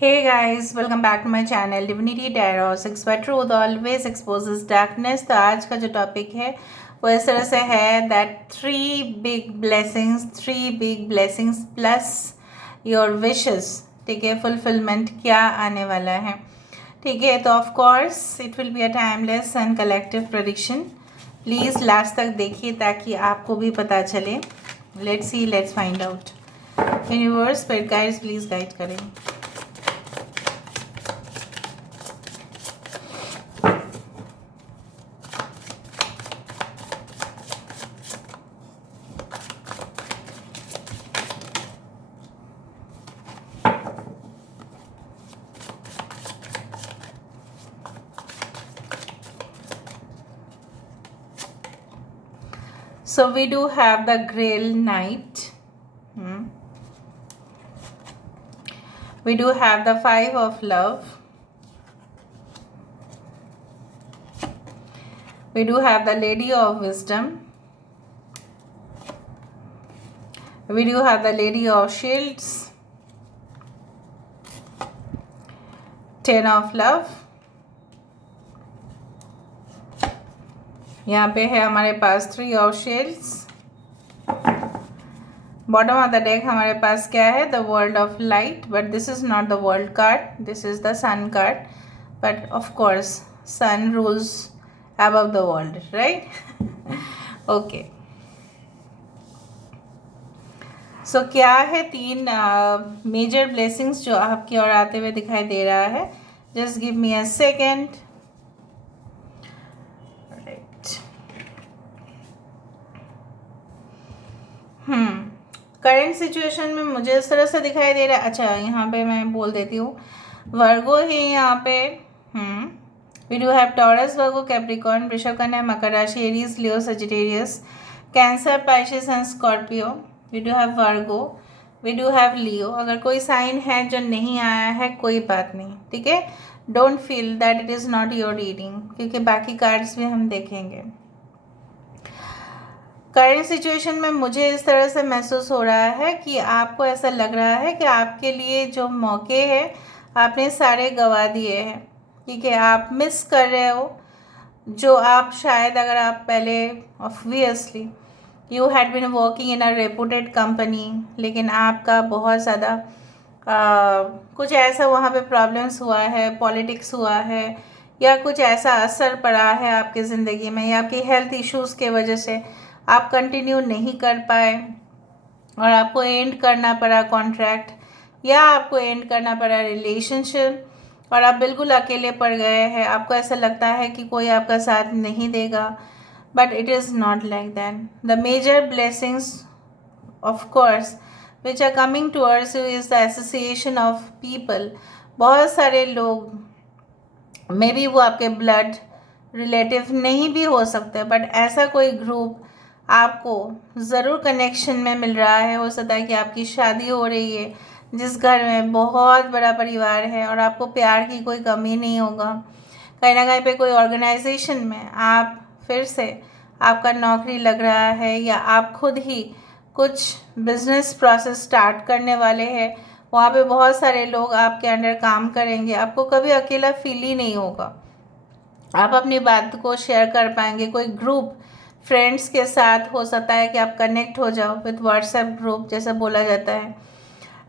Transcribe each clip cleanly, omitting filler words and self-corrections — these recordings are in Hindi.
Hey guys, welcome back to my channel Divinity Tarot 6 by Truth always exposes darkness। तो आज का जो टॉपिक है वो इस तरह से है that three big blessings plus your wishes, ठीक है, फुलफिलमेंट क्या आने वाला है, ठीक है। तो of course it will be a timeless and collective prediction. Please last तक देखिए ताकि आपको भी पता चले। Let's see, let's find out. Universe spirit guides please guide करें। So we do have the Grail Knight. We do have the Five of Love. We do have the Lady of Wisdom. We do have the Lady of Shields. Ten of Love. यहाँ पे है हमारे पास three of shields. Bottom of the deck हमारे पास क्या है, the world of light, but this is not the world card, this is the sun card. But of course sun rules above the world, right? Okay, so क्या है तीन मेजर ब्लेसिंग्स जो आपकी ओर आते हुए दिखाई दे रहा है। Just give me a second. Current situation में मुझे इस तरह से दिखाई दे रहा है। अच्छा, यहाँ पे मैं बोल देती हूँ, वर्गो है यहाँ पे। We do have Taurus, Virgo, Capricorn, Vrishabh, Kanya, Makar राशि, Aries, Leo, Sagittarius, Cancer, Pisces and Scorpio. We do have Virgo, we do have Leo. अगर कोई साइन है जो नहीं आया है कोई बात नहीं, ठीक है। Don't feel that it is not your reading, क्योंकि बाकी कार्ड्स भी हम देखेंगे। करंट सिचुएशन में मुझे इस तरह से महसूस हो रहा है कि आपको ऐसा लग रहा है कि आपके लिए जो मौके हैं आपने सारे गंवा दिए हैं, ठीक है। आप मिस कर रहे हो जो आप शायद, अगर आप पहले obviously you had been working in a reputed company, लेकिन आपका बहुत ज़्यादा कुछ ऐसा वहाँ पे प्रॉब्लम्स हुआ है, पॉलिटिक्स हुआ है, या कुछ ऐसा असर पड़ा है आपकी ज़िंदगी में, या आपकी हेल्थ इश्यूज़ के वजह से आप कंटिन्यू नहीं कर पाए और आपको एंड करना पड़ा कॉन्ट्रैक्ट, या आपको एंड करना पड़ा रिलेशनशिप और आप बिल्कुल अकेले पड़ गए हैं। आपको ऐसा लगता है कि कोई आपका साथ नहीं देगा, but it is not like that. The major blessings of course which are coming towards you is the association of people. बहुत सारे लोग, मे बी वो आपके ब्लड रिलेटिव नहीं भी हो सकते, बट ऐसा कोई ग्रुप आपको ज़रूर कनेक्शन में मिल रहा है। हो सकता है कि आपकी शादी हो रही है जिस घर में बहुत बड़ा परिवार है और आपको प्यार की कोई कमी नहीं होगा। कहीं ना कहीं पे कोई ऑर्गेनाइजेशन में आप फिर से, आपका नौकरी लग रहा है, या आप खुद ही कुछ बिजनेस प्रोसेस स्टार्ट करने वाले हैं। वहाँ पे बहुत सारे लोग आपके अंडर काम करेंगे, आपको कभी अकेला फील ही नहीं होगा। आप अपनी बात को शेयर कर पाएंगे। कोई ग्रुप फ्रेंड्स के साथ हो सकता है कि आप कनेक्ट हो जाओ विद व्हाट्सएप ग्रुप जैसा बोला जाता है,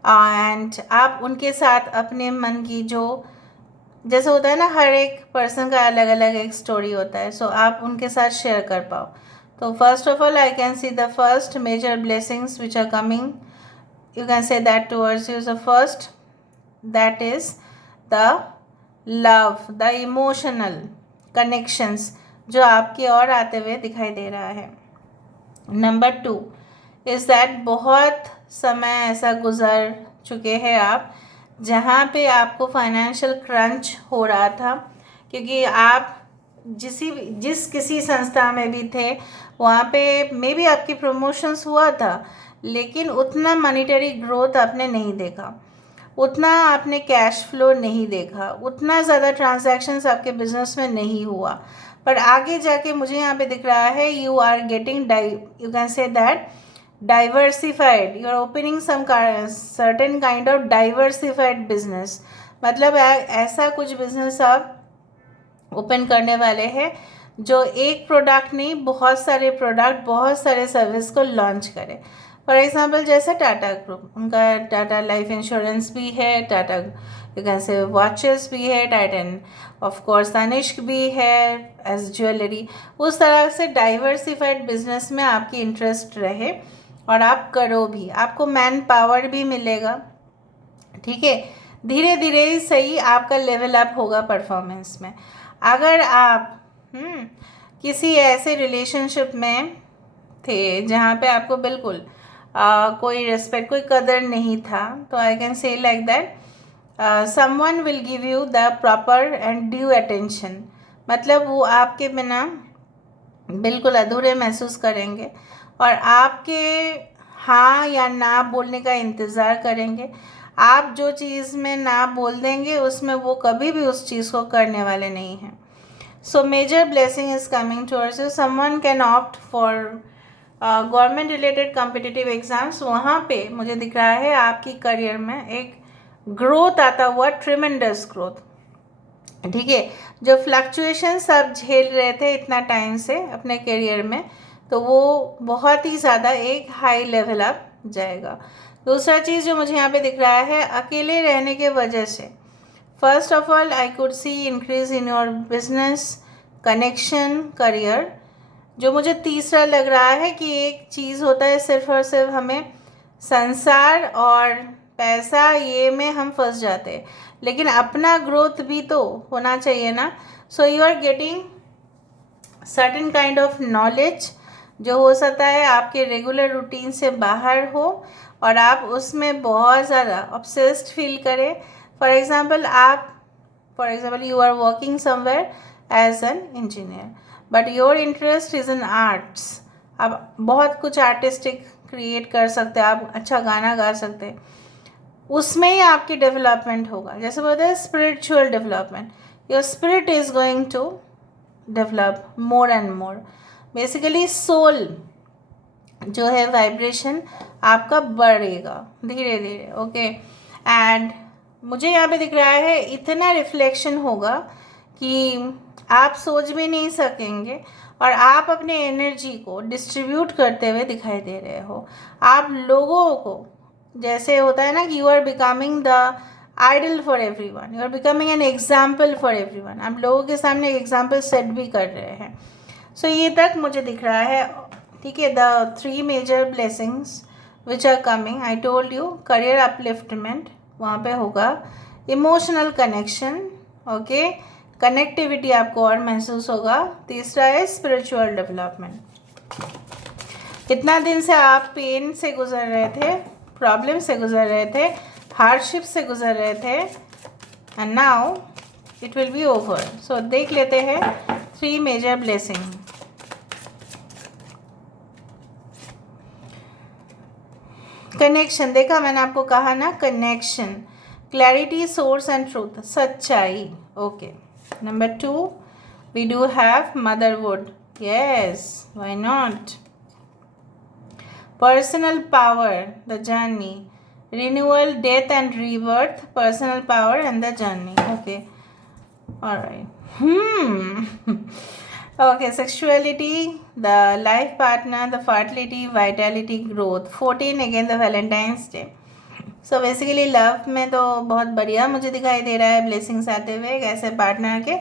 एंड आप उनके साथ अपने मन की, जो जैसे होता है ना, हर एक पर्सन का अलग अलग एक स्टोरी होता है, सो आप उनके साथ शेयर कर पाओ। तो first of all I can see the first major blessings which are coming, you can say that towards you. So first, that is the love, the emotional connections जो आपकी ओर आते हुए दिखाई दे रहा है। नंबर 2 इज़ दैट बहुत समय ऐसा गुजर चुके हैं आप जहाँ पे आपको फाइनेंशियल क्रंच हो रहा था, क्योंकि आप जिस किसी संस्था में भी थे वहाँ पे मे बी आपकी प्रमोशंस हुआ था, लेकिन उतना मॉनिटरी ग्रोथ आपने नहीं देखा, उतना आपने कैश फ्लो नहीं देखा, उतना ज़्यादा ट्रांजैक्शंस आपके बिजनेस में नहीं हुआ। पर आगे जाके मुझे यहाँ पे दिख रहा है you are getting you can say that diversified, you are opening some certain kind of diversified business, मतलब ऐसा कुछ बिजनेस आप ओपन करने वाले हैं जो एक प्रोडक्ट नहीं, बहुत सारे प्रोडक्ट, बहुत सारे सर्विस को लॉन्च करे। फॉर एग्जांपल जैसे टाटा ग्रुप, उनका टाटा लाइफ इंश्योरेंस भी है, टाटा यू कैन से वॉचेस भी है, टाइटन ऑफ कोर्स तनिष्क भी है एज ज्वेलरी। उस तरह से डाइवर्सिफाइड बिजनेस में आपकी इंटरेस्ट रहे और आप करो भी, आपको मैन पावर भी मिलेगा, ठीक है। धीरे धीरे ही सही आपका लेवल अप होगा परफॉर्मेंस में। अगर आप किसी ऐसे रिलेशनशिप में थे जहाँ पे आपको बिल्कुल कोई रिस्पेक्ट, कोई कदर नहीं था, तो I can say like that someone will give you the proper and due attention, मतलब वो आपके बिना बिल्कुल अधूरे महसूस करेंगे और आपके हाँ या ना बोलने का इंतज़ार करेंगे। आप जो चीज़ में ना बोल देंगे उसमें वो कभी भी उस चीज़ को करने वाले नहीं हैं। So major blessing is coming towards you. Someone can opt for government related competitive exams. वहाँ पे मुझे दिख रहा है आपकी करियर में एक ग्रोथ आता हुआ, ट्रिमेंडस ग्रोथ, ठीक है। जो फ्लक्चुएशंस आप झेल रहे थे इतना टाइम से अपने करियर में, तो वो बहुत ही ज़्यादा एक हाई लेवल अप जाएगा। दूसरा चीज़ जो मुझे यहाँ पे दिख रहा है, अकेले रहने के वजह से, first of all I could see increase in your business, connection, career. जो मुझे तीसरा लग रहा है कि एक चीज़ होता है सिर्फ और सिर्फ हमें संसार और पैसा, ये में हम फंस जाते हैं, लेकिन अपना ग्रोथ भी तो होना चाहिए ना। So you are getting certain kind of knowledge जो हो सकता है आपके रेगुलर रूटीन से बाहर हो और आप उसमें बहुत ज़्यादा ऑब्सेस्ड फील करें। For example you are working somewhere as an engineer but your interest is in arts. आप बहुत कुछ आर्टिस्टिक क्रिएट कर सकते हैं, आप अच्छा गाना गा सकते हैं, उसमें ही आपकी डेवलपमेंट होगा। जैसे बोलते हैं spiritual development, your spirit is going to develop more and more. Basically soul जो है वाइब्रेशन आपका बढ़ेगा धीरे धीरे, ओके। एंड मुझे यहाँ पे दिख रहा है इतना रिफ्लेक्शन होगा कि आप सोच भी नहीं सकेंगे और आप अपने एनर्जी को डिस्ट्रीब्यूट करते हुए दिखाई दे रहे हो। आप लोगों को, जैसे होता है ना कि you are becoming the idol for everyone, you are becoming an example for everyone, आप लोगों के सामने एग्जाम्पल सेट भी कर रहे हैं। सो ये तक मुझे दिख रहा है, ठीक है। The 3 major blessings which are coming, I told you, career upliftment वहाँ पे होगा, इमोशनल कनेक्शन, ओके, कनेक्टिविटी आपको और महसूस होगा। तीसरा है स्पिरिचुअल डेवलपमेंट। कितना दिन से आप पेन से गुजर रहे थे, प्रॉब्लम से गुजर रहे थे, हार्डशिप से गुजर रहे थे, and now it will be over. So देख लेते हैं 3 मेजर ब्लेसिंग। कनेक्शन, देखा मैंने आपको कहा ना, connection, clarity, source and truth, सच्चाई, okay. Number 2 we do have motherhood, yes, why not? Personal power, the journey, renewal, death and rebirth, personal power and the journey, okay, all right. Okay, sexuality, the life partner, the fertility, vitality, growth, 14 again the Valentine's Day. So basically love में तो बहुत बढ़िया मुझे दिखाई दे रहा है ब्लेसिंग्स आते हुए एक ऐसे पार्टनर के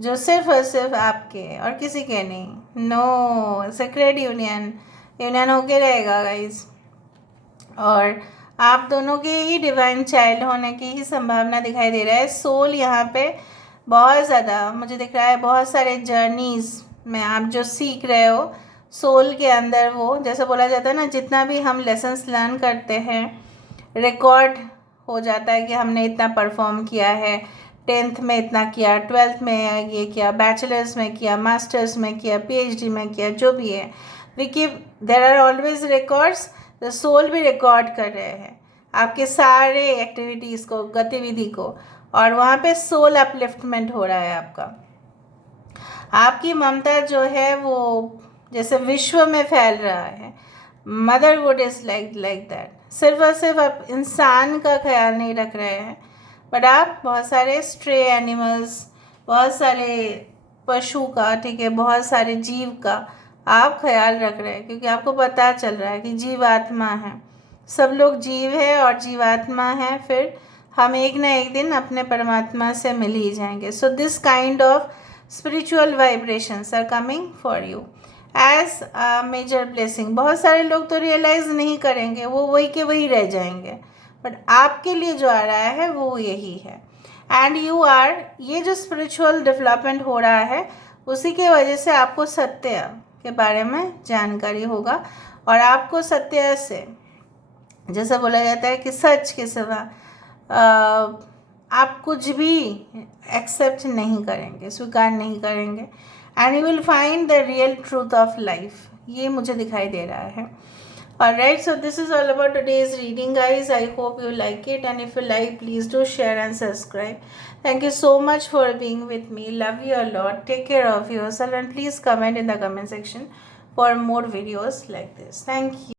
जो सिर्फ और सिर्फ आपके और किसी के नहीं, नो, सीक्रेट यूनियन होके रहेगा गाइस, और आप दोनों के ही डिवाइन चाइल्ड होने की ही संभावना दिखाई दे रहा है। सोल यहाँ पे बहुत ज़्यादा मुझे दिख रहा है, बहुत सारे जर्नीज़ में आप जो सीख रहे हो सोल के अंदर, वो जैसे बोला जाता है ना, जितना भी हम लेसन्स लर्न करते हैं रिकॉर्ड हो जाता है कि हमने इतना परफॉर्म किया है, 10th में इतना किया, 12th में ये किया, बैचलर्स में किया, मास्टर्स में किया, PhD में किया, जो भी है, we keep, there are always records. The soul भी रिकॉर्ड कर रहे हैं आपके सारे एक्टिविटीज़ को, गतिविधि को, और वहाँ पे सोल अपलिफ्टमेंट हो रहा है आपका। आपकी ममता जो है वो जैसे विश्व में फैल रहा है, मदरहुड इज़ लाइक दैट। सिर्फ और सिर्फ आप इंसान का ख्याल नहीं रख रहे हैं, बट आप बहुत सारे स्ट्रे एनिमल्स, बहुत सारे पशु का, ठीक है, बहुत सारे जीव का आप ख्याल रख रहे हैं, क्योंकि आपको पता चल रहा है कि जीवात्मा है, सब लोग जीव है और जीवात्मा है, फिर हम एक ना एक दिन अपने परमात्मा से मिल ही जाएंगे। So this kind of spiritual vibrations are coming for you as a major blessing. बहुत सारे लोग तो रियलाइज़ नहीं करेंगे, वो वही के वही रह जाएंगे, बट आपके लिए जो आ रहा है वो यही है। एंड यू आर, ये जो स्पिरिचुअल डेवलपमेंट हो रहा है उसी के वजह से आपको सत्य के बारे में जानकारी होगा, और आपको सत्य से, जैसा बोला जाता है कि सच के सिवा आप कुछ भी एक्सेप्ट नहीं करेंगे, स्वीकार नहीं करेंगे, and you will find the real truth of life, ये मुझे दिखाई दे रहा है। Alright, so this is all about today's reading, guys. I hope you like it, and if you like, please do share and subscribe. Thank you so much for being with me. Love you a lot. Take care of yourself, and please comment in the comment section for more videos like this. Thank you.